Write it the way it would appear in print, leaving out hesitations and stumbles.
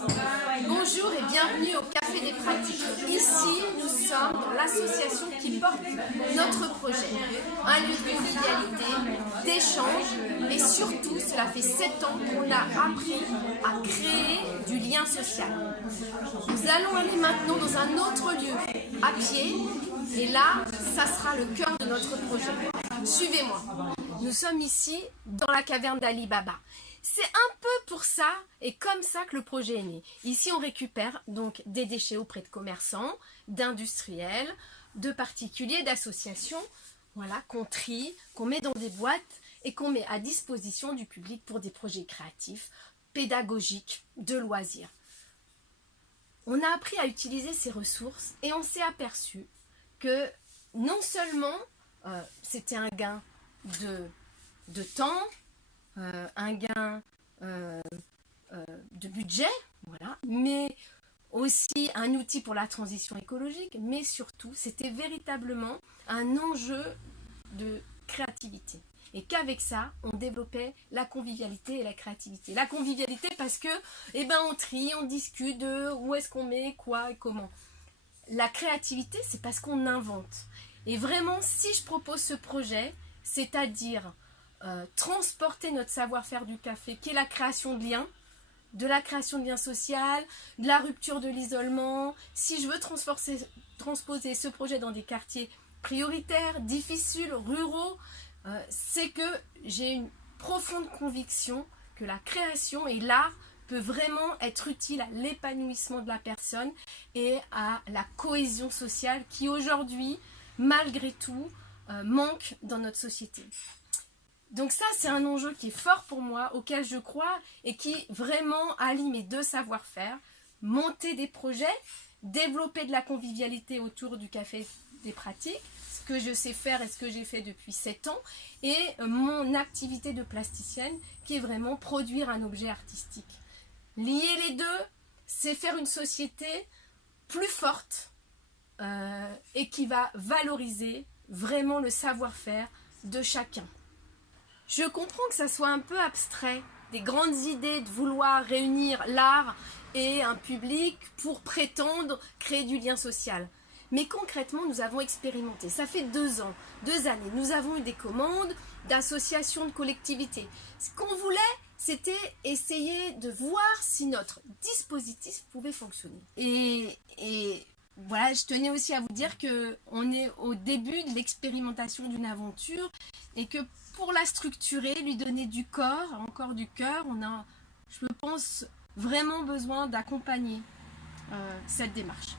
Bonjour et bienvenue au Café des Pratiques. Ici, nous sommes dans l'association qui porte notre projet. Un lieu de convivialité, d'échange et surtout, cela fait 7 ans qu'on a appris à créer du lien social. Nous allons aller maintenant dans un autre lieu, à pied, et là, ça sera le cœur de notre projet. Suivez-moi. Nous sommes ici dans la caverne d'Ali Baba. C'est un peu pour ça et comme ça que le projet est né. Ici, on récupère donc des déchets auprès de commerçants, d'industriels, de particuliers, d'associations, voilà, qu'on trie, qu'on met dans des boîtes et qu'on met à disposition du public pour des projets créatifs, pédagogiques, de loisirs. On a appris à utiliser ces ressources et on s'est aperçu que non seulement c'était un gain de temps, un gain de budget, voilà, mais aussi un outil pour la transition écologique, mais surtout, c'était véritablement un enjeu de créativité. Et qu'avec ça, on développait la convivialité et la créativité. La convivialité parce que, on trie, on discute de où est-ce qu'on met, quoi et comment. La créativité, c'est parce qu'on invente. Et vraiment, si je propose ce projet, c'est-à-dire transporter notre savoir-faire du café, qui est la création de liens, de la création de liens sociaux, de la rupture de l'isolement. Si je veux transposer ce projet dans des quartiers prioritaires, difficiles, ruraux, c'est que j'ai une profonde conviction que la création et l'art peut vraiment être utile à l'épanouissement de la personne et à la cohésion sociale qui aujourd'hui, malgré tout, manque dans notre société. Donc ça, c'est un enjeu qui est fort pour moi, auquel je crois et qui vraiment allie mes deux savoir-faire, monter des projets, développer de la convivialité autour du café des pratiques, ce que je sais faire et ce que j'ai fait depuis 7 ans, et mon activité de plasticienne qui est vraiment produire un objet artistique. Lier les deux, c'est faire une société plus forte et qui va valoriser vraiment le savoir-faire de chacun. Je comprends que ça soit un peu abstrait, des grandes idées de vouloir réunir l'art et un public pour prétendre créer du lien social. Mais concrètement, nous avons expérimenté. Ça fait 2 ans, 2 années. Nous avons eu des commandes d'associations, de collectivités. Ce qu'on voulait, c'était essayer de voir si notre dispositif pouvait fonctionner. Et voilà, je tenais aussi à vous dire qu'on est au début de l'expérimentation d'une aventure et que pour la structurer, lui donner du corps, encore du cœur, on a, je pense, vraiment besoin d'accompagner cette démarche.